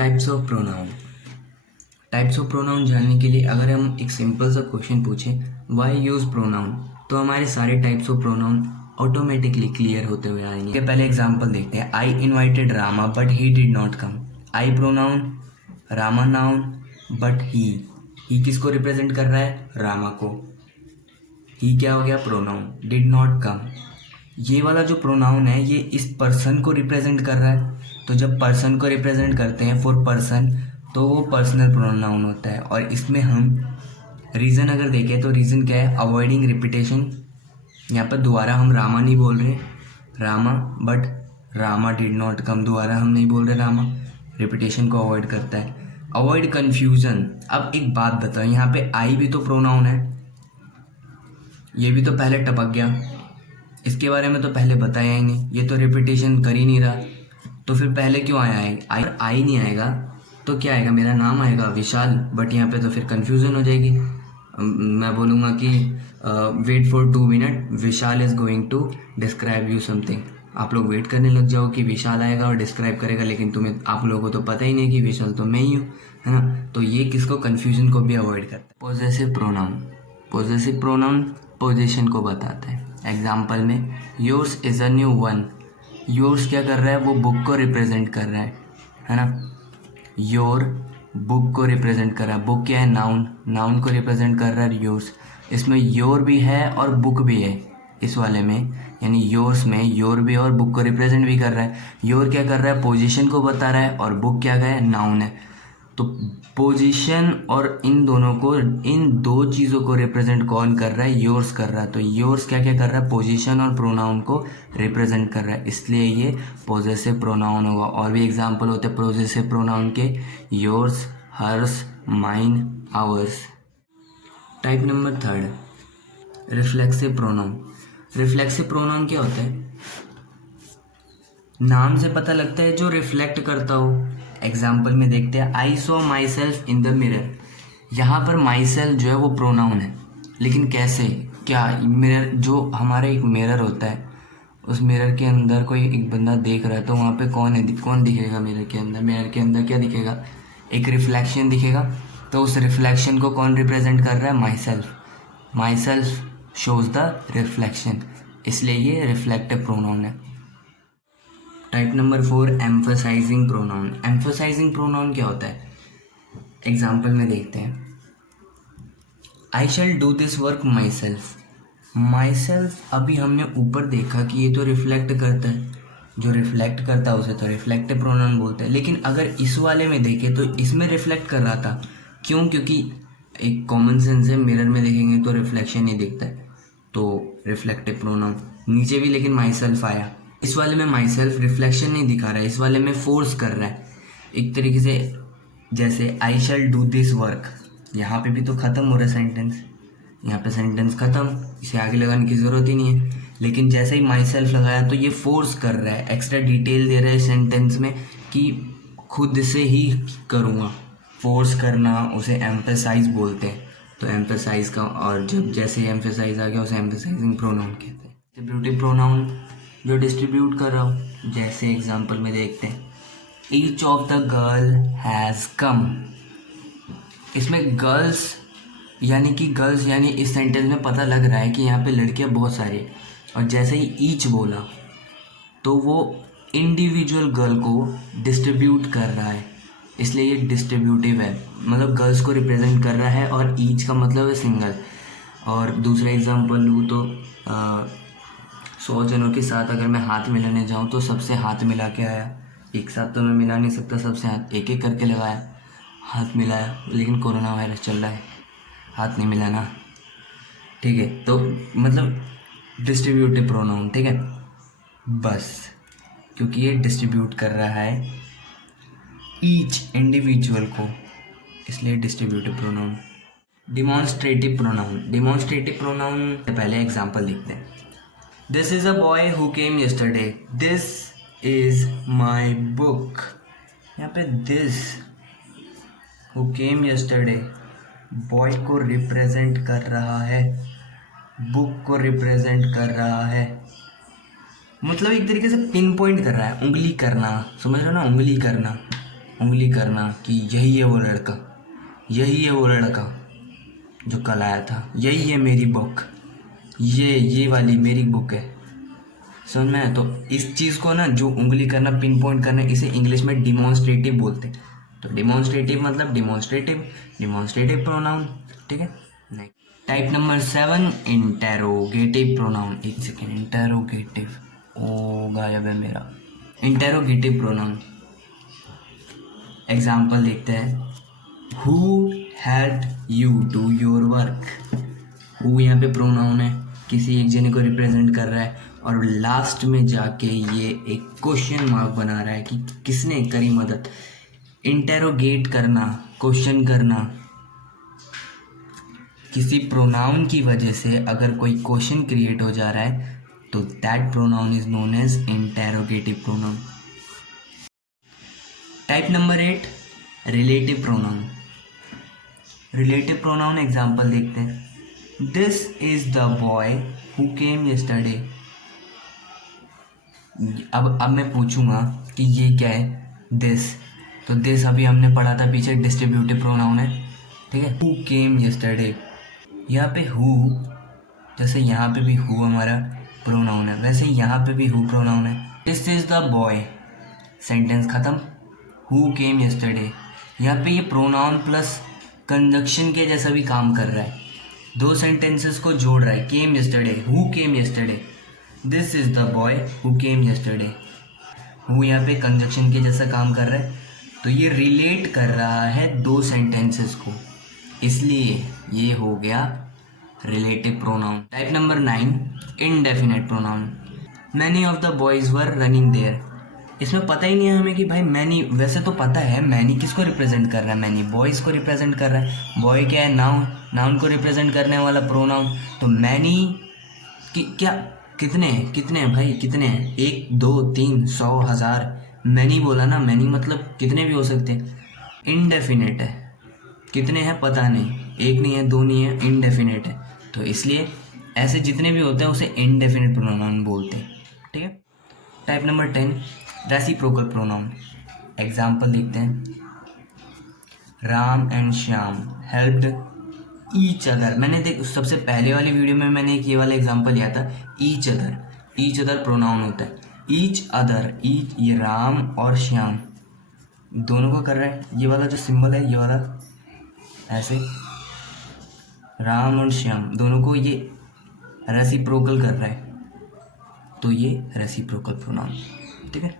Types of pronoun. Types of pronoun जानने के लिए अगर हम एक सिंपल सा क्वेश्चन पूछें व्हाई यूज प्रोनाउन, तो हमारे सारे types of pronoun automatically clear होते हुए आएंगे। पहले एग्जांपल देखते हैं। आई invited Rama but he did not come. I pronoun, Rama noun, but he किसको रिप्रेजेंट कर रहा है? रामा को। ही क्या हो गया? प्रोनाउन। डिड नॉट कम, ये वाला जो प्रोनाउन है ये इस पर्सन को रिप्रेजेंट कर रहा है। तो जब पर्सन को रिप्रेजेंट करते हैं फॉर पर्सन, तो वो पर्सनल प्रोनाउन होता है। और इसमें हम रीज़न अगर देखें तो रीज़न क्या है? Avoiding repetition. यहाँ पर दोबारा हम रामा नहीं बोल रहे Rama, but Rama did not come, दोबारा हम नहीं बोल रहे रामा, रिपीटेशन को अवॉइड करता है। Avoid confusion. अब एक बात बताओ, यहाँ पे आई भी तो प्रोनाउन है, ये भी तो पहले टपक गया, इसके बारे में तो पहले बताया ही नहीं, ये तो रिपीटेशन कर ही नहीं रहा, तो फिर पहले क्यों आया है? आई नहीं आएगा तो क्या आएगा? मेरा नाम आएगा विशाल, बट यहाँ पे तो फिर कंफ्यूजन हो जाएगी। मैं बोलूँगा कि wait for 2 minute, Vishal is going to describe you something. आप लोग वेट करने लग जाओ कि विशाल आएगा और डिस्क्राइब करेगा, लेकिन आप लोगों को तो पता ही नहीं कि विशाल तो मैं ही हूँ, है ना। तो ये किसको, कन्फ्यूजन को भी अवॉइड करता है। Possessive pronoun. Possessive pronoun position को बताता है। एग्जाम्पल में yours is a new one. Yours क्या कर रहा है? वो बुक को रिप्रेजेंट कर रहा है ना। योर बुक को रिप्रेजेंट कर रहा है। बुक क्या है? नाउन। नाउन को रिप्रेजेंट कर रहा है योर्स। इसमें योर भी है और बुक भी है इस वाले में, यानी योर्स में योर भी और बुक को रिप्रेजेंट भी कर रहा है। योर क्या कर रहा है? पोजीशन को बता रहा है, और बुक क्या है? नाउन है। तो पोजीशन और इन दोनों को, इन दो चीज़ों को रिप्रेजेंट कौन कर रहा है? योर्स कर रहा है। तो योर्स क्या क्या कर रहा है? पोजीशन और प्रोनाउन को रिप्रेजेंट कर रहा है, इसलिए ये पॉजेसिव प्रोनाउन होगा। और भी एग्जांपल होते हैं पॉजेसिव प्रोनाउन के, yours, hers, mine, ours. Type number 3, reflexive pronoun. Reflexive pronoun क्या होता है? नाम से पता लगता है जो रिफ्लेक्ट करता हो। एग्जाम्पल में देखते हैं, I saw my self in the mirror. यहाँ पर माई सेल्फ जो है वो प्रोनाउन है, लेकिन कैसे? क्या मिरर, जो हमारा एक मिरर होता है, उस मिरर के अंदर कोई एक बंदा देख रहा है, तो वहाँ पे कौन है? कौन दिखेगा मिरर के अंदर? मिरर के अंदर क्या दिखेगा? एक रिफ्लेक्शन दिखेगा। तो उस रिफ्लेक्शन को कौन रिप्रेजेंट कर रहा है? Myself. Myself shows the reflection, इसलिए ये रिफ्लेक्टिव प्रोनाउन है। Type number 4, emphasizing pronoun. Emphasizing pronoun क्या होता है? एग्जाम्पल में देखते हैं, I shall do this work myself. Myself अभी हमने ऊपर देखा कि ये तो रिफ्लेक्ट करता है, जो रिफ्लेक्ट करता है उसे तो रिफ्लेक्टिव प्रोनाउन बोलते हैं। लेकिन अगर इस वाले में देखें तो इसमें रिफ्लेक्ट कर रहा था, क्यों? क्योंकि एक कॉमन सेंस है, मिरर में देखेंगे तो रिफ्लेक्शन ही दिखता है, तो रिफ्लेक्टिव प्रोनाउन। नीचे भी लेकिन माई सेल्फ आया, इस वाले में माई सेल्फ रिफ्लेक्शन नहीं दिखा रहा है, इस वाले में फोर्स कर रहा है एक तरीके से। जैसे आई शैल डू दिस वर्क, यहाँ पे भी तो ख़त्म हो रहा है सेंटेंस, यहाँ पे सेंटेंस ख़त्म, इसे आगे लगाने की ज़रूरत ही नहीं है। लेकिन जैसे ही माई सेल्फ लगाया तो ये फोर्स कर रहा है, एक्स्ट्रा डिटेल दे रहा है सेंटेंस में कि खुद से ही करूँगा। फोर्स करना उसे एम्फेसाइज बोलते हैं। तो एम्फेसाइज का, और जब जैसे एम्फेसाइज आ गया उसे एम्फेसाइजिंग प्रोनाउन कहते हैं। डिस्ट्रीब्यूटिव प्रोनाउन, जो डिस्ट्रीब्यूट कर रहा हूँ। जैसे एग्जांपल में देखते हैं, each of the girl has come. इसमें गर्ल्स यानी इस सेंटेंस में पता लग रहा है कि यहाँ पे लड़कियाँ बहुत सारी हैं, और जैसे ही ईच बोला तो वो इंडिविजुअल गर्ल को डिस्ट्रीब्यूट कर रहा है, इसलिए ये डिस्ट्रीब्यूटिव है, मतलब गर्ल्स को रिप्रेजेंट कर रहा है, और ईच का मतलब है सिंगल। और दूसरा एग्जांपल लूँ तो 100 जनों के साथ अगर मैं हाथ मिलाने जाऊँ तो सबसे हाथ मिला के आया। एक साथ तो मैं मिला नहीं सकता, सबसे हाथ एक एक करके लगाया, हाथ मिलाया। लेकिन कोरोना वायरस चल रहा है, हाथ नहीं मिलाना, ठीक है। तो मतलब डिस्ट्रीब्यूटिव प्रोनाउन, ठीक है, बस क्योंकि ये डिस्ट्रीब्यूट कर रहा है ईच इंडिविजुअल को, इसलिए distributive pronoun. Demonstrative pronoun. Demonstrative pronoun से पहले एग्जांपल देखते हैं। This is a boy who came yesterday. This is my book. यहाँ पे this who came yesterday boy को रिप्रेजेंट कर रहा है, बुक को रिप्रेजेंट कर रहा है, मतलब एक तरीके से पिन पॉइंट कर रहा है, उंगली करना, समझ रहे हो ना, उंगली करना। उंगली करना कि यही है वो लड़का, यही है वो लड़का जो कल आया था, यही है मेरी बुक, ये वाली मेरी बुक है। समझ में आया? तो इस चीज़ को ना, जो उंगली करना, पिन पॉइंट करना, इसे इंग्लिश में डिमॉन्स्ट्रेटिव बोलते हैं। तो डिमॉन्स्ट्रेटिव मतलब डिमॉन्स्ट्रेटिव प्रोनाउन। ठीक है। Next type number 7, interrogative pronoun. एक सेकेंड, इंटेरोगेटिव, ओ गायब है मेरा। इंटेरोगेटिव प्रोनाउन एग्जाम्पल देखते हैं। Who help you do your work. Who यहाँ पे प्रोनाउन है, किसी एक जने को रिप्रेजेंट कर रहा है, और लास्ट में जाके ये एक क्वेश्चन मार्क बना रहा है कि किसने करी मदद। इंटेरोगेट करना, क्वेश्चन करना, किसी प्रोनाउन की वजह से अगर कोई क्वेश्चन क्रिएट हो जा रहा है तो that pronoun is known as interrogative pronoun. Type number 8, relative pronoun. Relative pronoun example देखते हैं। This is the boy who came yesterday. अब मैं पूछूंगा कि ये क्या है, दिस। तो दिस अभी हमने पढ़ा था पीछे, डिस्ट्रीब्यूटिव प्रोनाउन है। ठीक है। हु केम यस्टरडे, यहाँ पे हु, जैसे यहाँ पे भी हु हमारा प्रोनाउन है, वैसे यहाँ पे भी हु प्रोनाउन है। This is the boy, sentence खत्म। हु केम यस्टरडे, यहाँ पे ये प्रोनाउन प्लस कंजक्शन के जैसा भी काम कर रहा है, दो सेंटेंसेस को जोड़ रहा है। Came yesterday, who came yesterday, this is the boy who came yesterday. Who यहाँ पे कंजक्शन के जैसा काम कर रहा है, तो ये रिलेट कर रहा है दो सेंटेंसेस को, इसलिए ये हो गया relative pronoun. Type number 9, indefinite pronoun. Many of the boys were running their. इसमें पता ही नहीं है हमें कि भाई मैनी, वैसे तो पता है मैनी किसको रिप्रेजेंट कर रहा है, मैनी बॉयज़ को रिप्रेजेंट कर रहा है। बॉय क्या है, नाउन, नाउन को रिप्रेजेंट करने वाला प्रोनाउन। तो मैनी कि क्या, कितने कितने भाई, कितने हैं, 1 2 3 100 1000। मैनी बोला ना, मैनी मतलब कितने भी हो सकते हैं। इनडेफिनेट है, कितने हैं पता नहीं, एक नहीं है, दो नहीं है, इनडेफिनेट है, तो इसलिए ऐसे जितने भी होते हैं उसे इनडेफिनेट प्रोनाउन बोलते हैं। ठीक है। Type number 10, reciprocal pronoun. Example देखते हैं। Ram and Shyam helped each other. मैंने देख सबसे पहले वाली वीडियो में मैंने एक ये वाला एग्जाम्पल लिया था, each other. Each other pronoun होता है, ईच अदर, ईच, ये राम और श्याम दोनों को कर रहा है। ये वाला जो सिंबल है, ये वाला ऐसे, राम और श्याम दोनों को ये रेसिप्रोकल कर रहा है, तो ये रेसिप्रोकल प्रोनाउन। ठीक है।